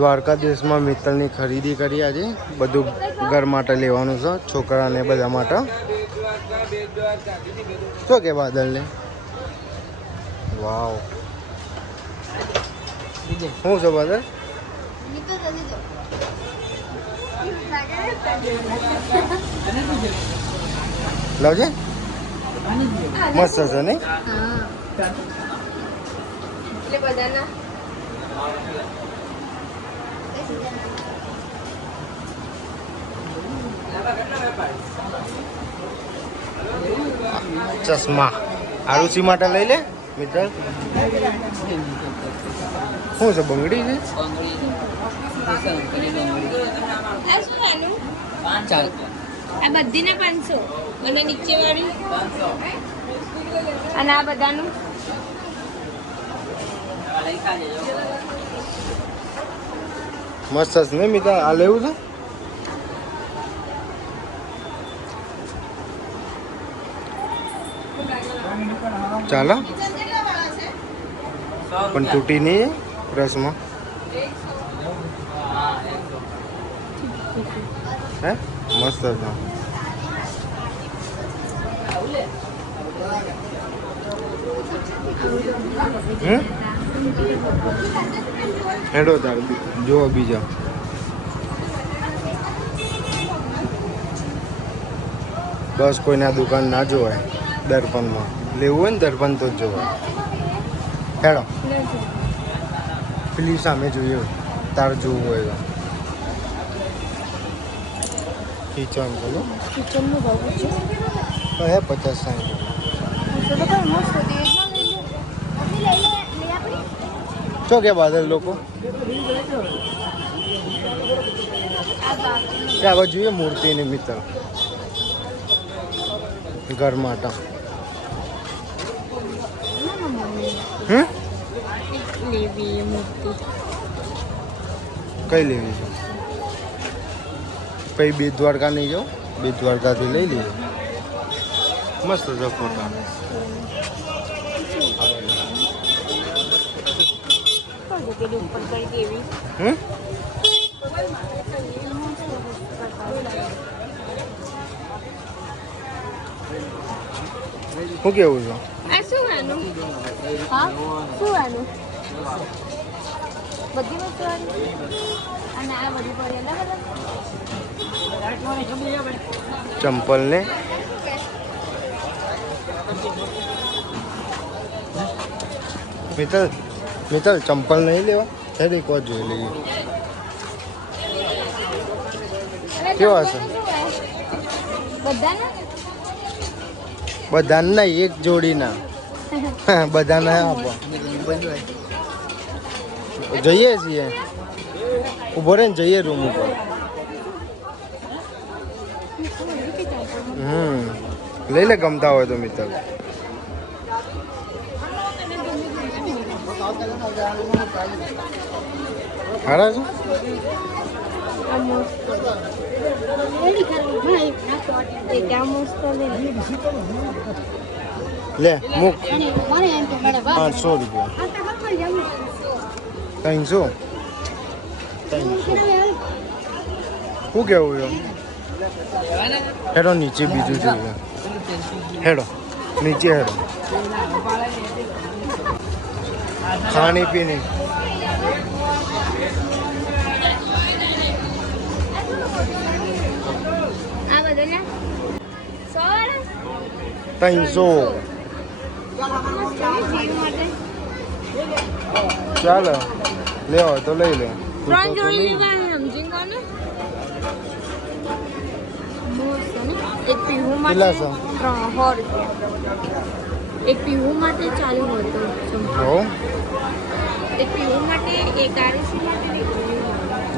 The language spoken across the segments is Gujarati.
દ્વારકાધીશમાં મિત્તલની ખરીદી કરી આજે બધું ઘર માટે લેવાનું છે છોકરાને બધા માટે શું કે બાદલને વાવ શું છે બાદલ લાવજે મસ્ત છે નહીં ચશ્મા આરુષિ માટે લઈ લે મિત્ર શું છે બંગડી છે આ બધીને 500 અને નીચે વાળી અને આ બધાનું મસ્ત છે ને મિત્ર આ લેવું છે ચાલો પણ તૂટી નહીં રસમાં હે મસ્ત છે હેડો તાર જો બીજા બસ કોઈના દુકાન ના જોવાય દર્પણમાં લેવું હોય ને દર્પણ તો જ જોવાય હેડો પેલી સામે જોઈએ તાર જોવું હોય કિચન બોલો કિચનનું ભાવ છે હે 50-60 શું કે બાદલ લોકો હવે જોઈએ મૂર્તિની મિત્ર ઘર માટે કઈ લેવી છે પછી બેટ દ્વારકા નહીં જાઓ બેટ દ્વારકાથી લઈ લઈએ મસ્ત છે ફોટા શું કેવું છે આ શું આનું હા શું આનું બધી વસ્તુ આની અને આ બધી પડી અલગ ચંપલ ને મિત્તલ ચંપલ નહીં લેવા હેડ એક વાર જોઈ લઈએ કેવા છે બધાને નહીં એક જોડીના બધાને આપો જઈએ છીએ ઉભો રહે ને જઈએ રૂમ ઉપર લઈ લે ગમતા હોય તો મિત્ર હારા છે લે મૂક 500 રૂપિયા 300 શું કેવું છે હેડો નીચે બીજું જોઈએ હેડો નીચે હેડો ખાણી પીણી આ બધા 300 ચાલો લેવો તો લઈ લે 3 જોડી લેવા સમજી કોને એક પીહુ માટે 100 રૂપિયા એક પીહુ માટે 40 હતો એક પીહુ માટે એક આરુષિ માટે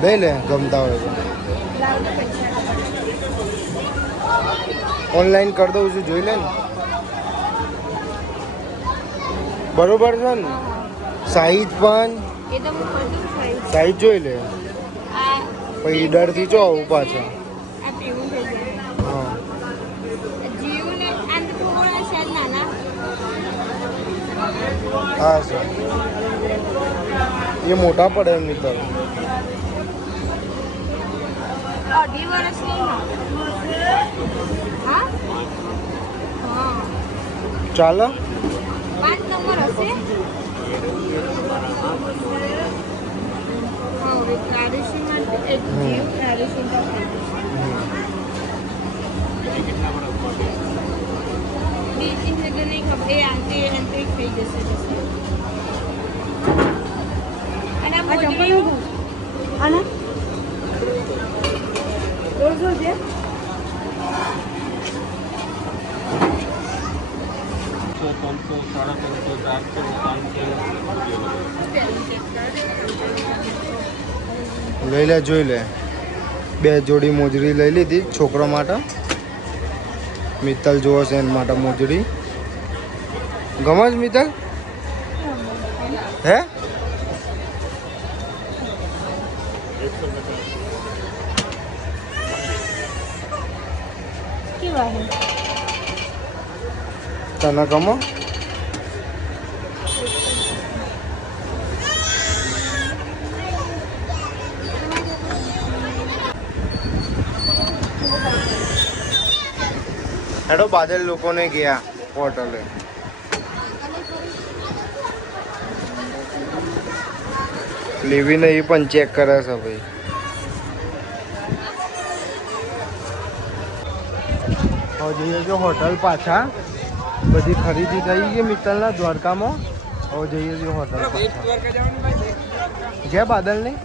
લઈ લે ગમતા હોય તો ઓનલાઈન કરી દઉં છું જોઈ લે ને બરોબર છે ને સાઈઝ પણ એ તો હું કરી દઉં સાઈઝ જોઈ લે આ પછી ડરથી જો આવું પાછા આ પીહુ થઈ જાય હા જીવને આંત થોડા છે નાના હા સર એ મોટા પડે એમની તર અઢી વર્ષની હા હા ચાલો 5 નંબર હશે હા હવે ટ્રેડિશન માટે એક જીવ ટ્રેડિશન બીજી જગ્યા નહીં ખબર એ આંટી એન્ટ્રી થઈ જશે અને આ મોજડી આના 200 રૂપિયા 300 400 500 લઈ લે જોઈ લે 2 જોડી મોજડી લઈ લીધી છોકરો માટે મિત્તલ જોવો છે એના માટે મોજડી ગમે છે મિત્તલ હે કેવા હે તને ગમો હેડો બાદલ લોકોને ગયા હોટલે લેવીને એ પણ ચેક કરે છે ભાઈ હવે જઈએ છીએ હોટલ પાછા બધી ખરીદી થઈ ગઈ મિત્તલના દ્વારકામાં હવે જઈએ છીએ હોટલ પાછા ગયા બાદલ નહીં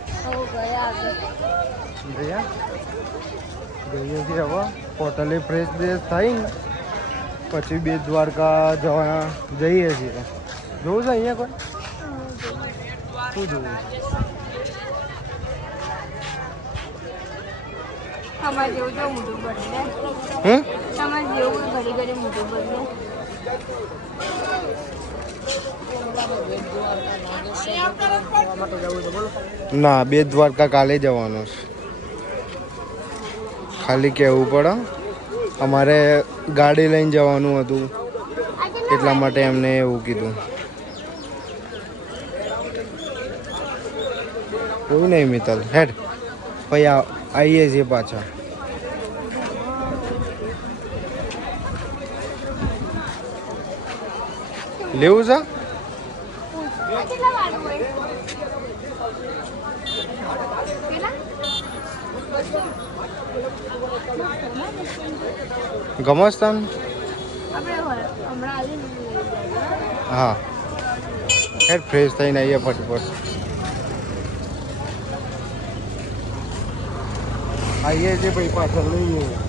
ગયા જઈએ છીએ હવે હોટલે ફ્રેશ બ્રેશ થઈને પછી બેટ દ્વારકા જવા જઈએ છીએ જોવું છે અહીંયા કોઈ શું જોવું તમારે જેવું જો મોટું બને તમારે જેવું ઘડી ઘડી મોટું બને ના બેટ દ્વારકા કાલે જવાનું છે ખાલી કહેવું પડે અમારે ગાડી લઈને જવાનું હતું એટલા માટે એમને એવું કીધું એવું નહીં મિત્તલ હેડ પછી આવીએ છીએ પાછા લેવું છે કેટલા વાળું હોય ગમસ્તાન આપણે હમણાં આવીને હા હેડ ફ્રેશ થઈને આવીએ ફટફટ આવીએ છીએ ભાઈ પાછળ લઈએ